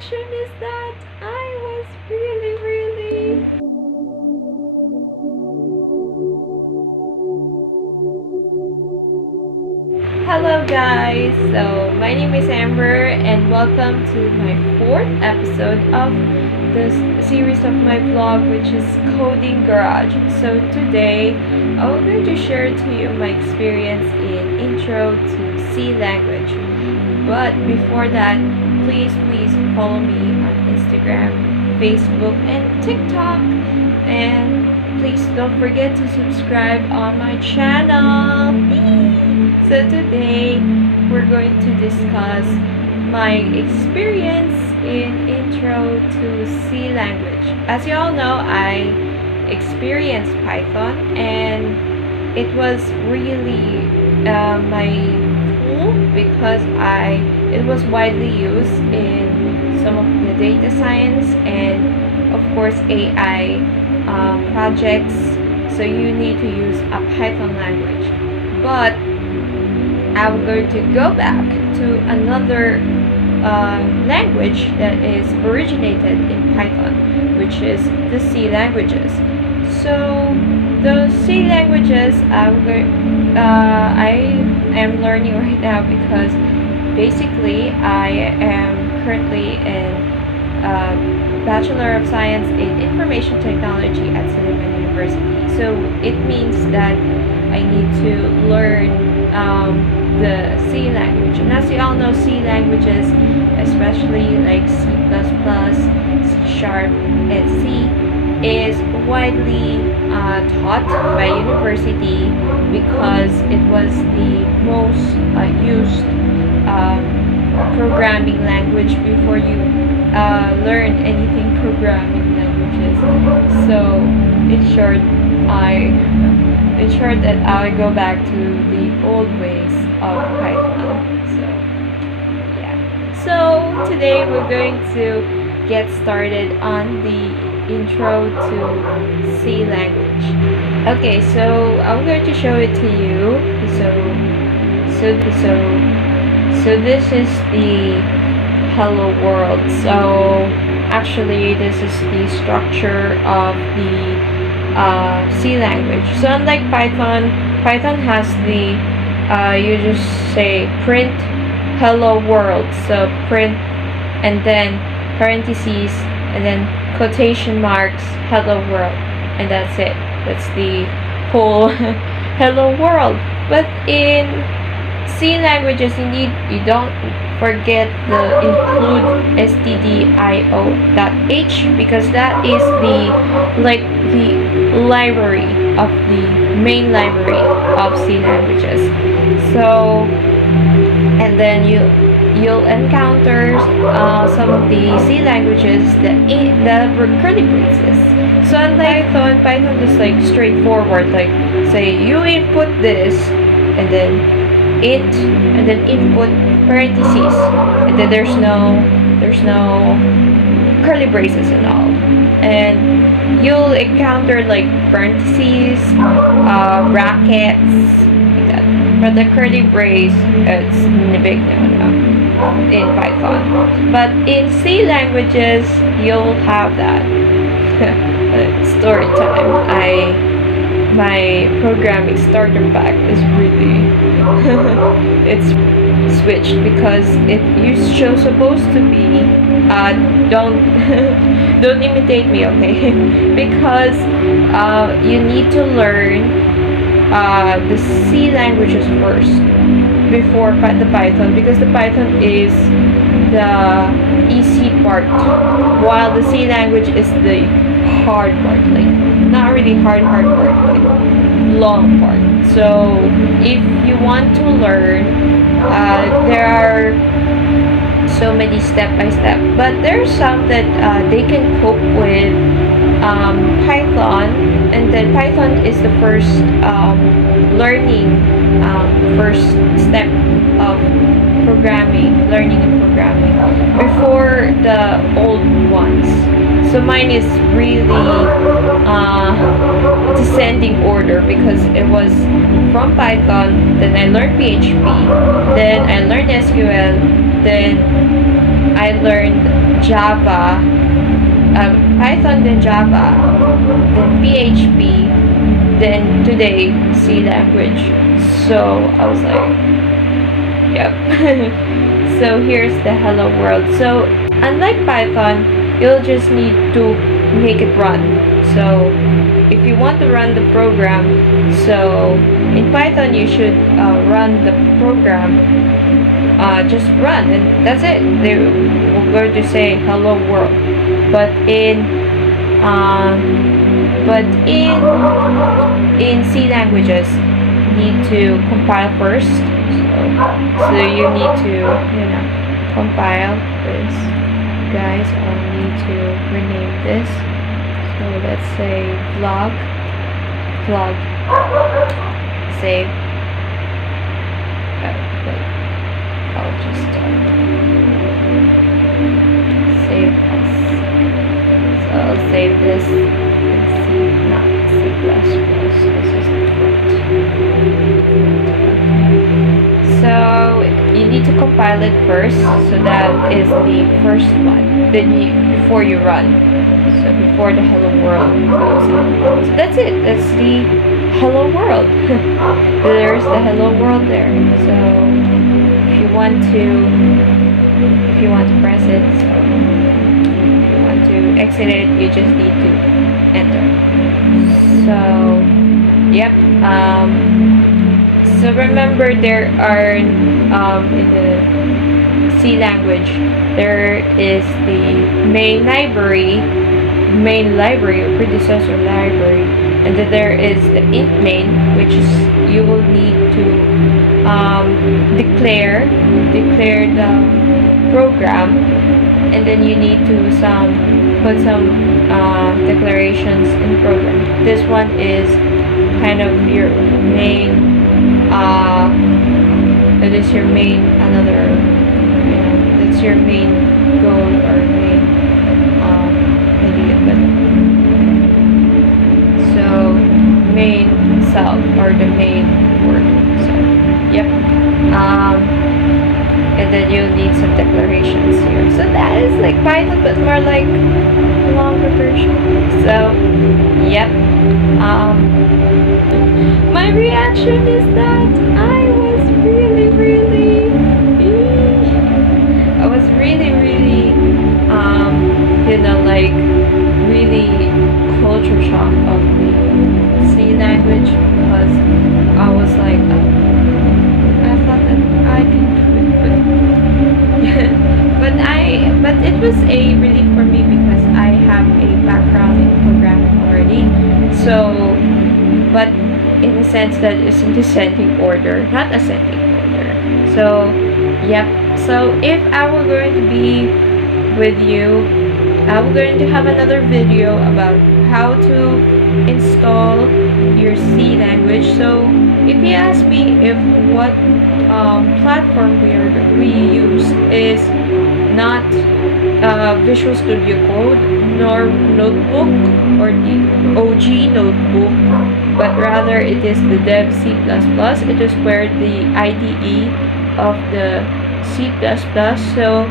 reaction is that I was really Hello guys, so my name is Amber and welcome to my fourth episode of this series of my vlog, which is Coding Garage. So today I'm going to share to you my experience in Intro to C language. But before that, please follow me on Instagram, Facebook and TikTok, and please don't forget to subscribe on my channel. So today we're going to discuss my experience in Intro to C language. As you all know, I experienced Python and it was really my tool because it was widely used in some of the data science and of course AI projects. So you need to use a Python language. But I'm going to go back to another language that is originated in Python, which is the C languages. So those C languages I am learning right now because basically I am currently in Bachelor of Science in Information Technology at Silliman University. So it means that I need to learn the C language. And as you all know, C languages, especially like C++, C#, and C, is widely taught by university because it was the most used programming language before you learn anything programming languages. So in short, that I go back to the old ways of Python. So yeah. So today we're going to get started on the intro to C language. Okay, so I'm going to show it to you. So this is the hello world. So actually this is the structure of the C language. So unlike Python has the you just say print hello world. So print and then parentheses and then quotation marks hello world, and that's it. That's the whole hello world. But in C languages you don't forget the include stdio.h because that is the library of the main library of C languages. So and then you'll encounter some of the C languages that were curly braces. So unlike Python is like straightforward, like say you input this and then input parentheses and then there's no curly braces and all, and you'll encounter like parentheses, brackets like that. But the curly brace, it's a big no in Python. But in C languages you'll have that. Story time. My programming starter pack is really it's switched because it used to supposed to be don't don't imitate me, okay? Because you need to learn the C languages first before the Python, because the Python is the easy part while the C language is the hard part, like not really hard part, like long part. So if you want to learn, there are so many step by step, but there's some that they can cope with Python, and then Python is the first first step of learning and programming before the old ones. So mine is really descending order because it was from Python, then I learned PHP, then I learned SQL, then I learned Java, Python, then Java, then PHP, then today C language. So I was like, yep. So here's the hello world. So unlike Python, you'll just need to make it run. So if you want to run the program, so in Python you should run the program, just run, and that's it. They're going to say hello world. But in C languages, you need to compile first. So you need to, compile this. Guys, I'll need to rename this. So let's say vlog, save. Wait, I'll just save as. So I'll save this and see, not C++. This is different. So you need to compile it first. So that is the first one. Then before you run. So before the hello world goes in. So that's it. That's the hello world. There's the hello world there. So if you want to press it, so if you want to exit it, you just need to enter. So yep. So remember, there are in the C language, there is the main library or predecessor library, and then there is the int main, which is you will need to declare the program, and then you need to put some declarations in program. This one is kind of your main. That is your main that's your main goal or main idea. But so main cell or the main word. So yep. And then you'll need some declarations here. So that is like Python, but more like a longer version. So yep. My reaction is that I was really like really culture shock of the C language, because I was like, I thought that I could do it, but it was a relief for me because I have a background in programming already. So, but in a sense that it's in descending order, not ascending order. So, yep. So if I were going to be with you, I'm going to have another video about how to install your C language. So if you ask me if what platform we use is not Visual Studio Code nor Notebook or the OG Notebook, but rather it is the Dev C++. It is where the IDE of the C++. So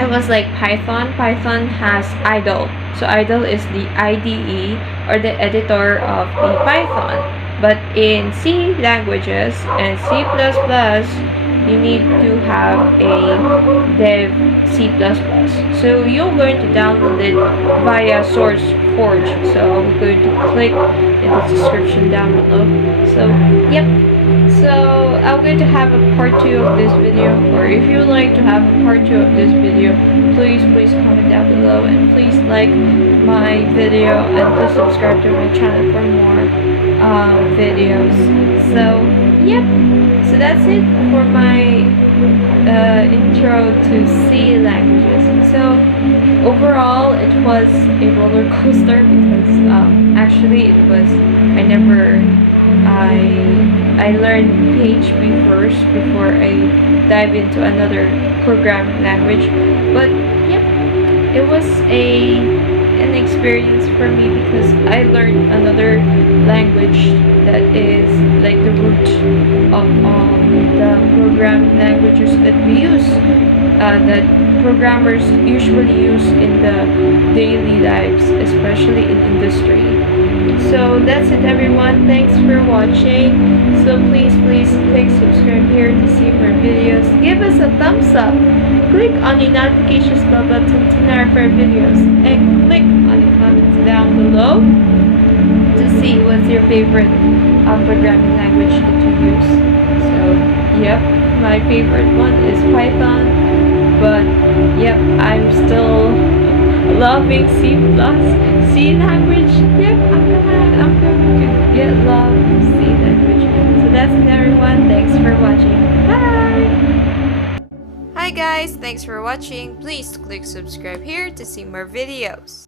it was like Python. Python has idle. So idle is the IDE or the editor of the Python. But in C languages and C++, you need to have a dev C++. So you're going to download it via SourceForge. So I'm going to click in the description down below. So yep. So I'm going to have a part 2 of this video, or if you would like to have a part 2 of this video, please comment down below, and please like my video, and please subscribe to my channel for more videos. So yep, so that's it for my intro to C languages. So overall it was a roller coaster because actually it was I learned PHP first before I dive into another programming language. But yep, it was an experience experience for me because I learned another language that is like the root of the programming languages that we use, that programmers usually use in the daily lives, especially in industry. So that's it, everyone. Thanks for watching. So please click subscribe here to see more videos. Give us a thumbs up. Click on the notifications bell button to know our videos. And click on the comments down below to see what's your favorite programming language that you use. So, yep, my favorite one is Python. But, yep, I'm still loving C++, C language. Yep, I'm going to get love C language. So that's it, everyone. Thanks for watching. Bye! Hi guys, thanks for watching. Please click subscribe here to see more videos.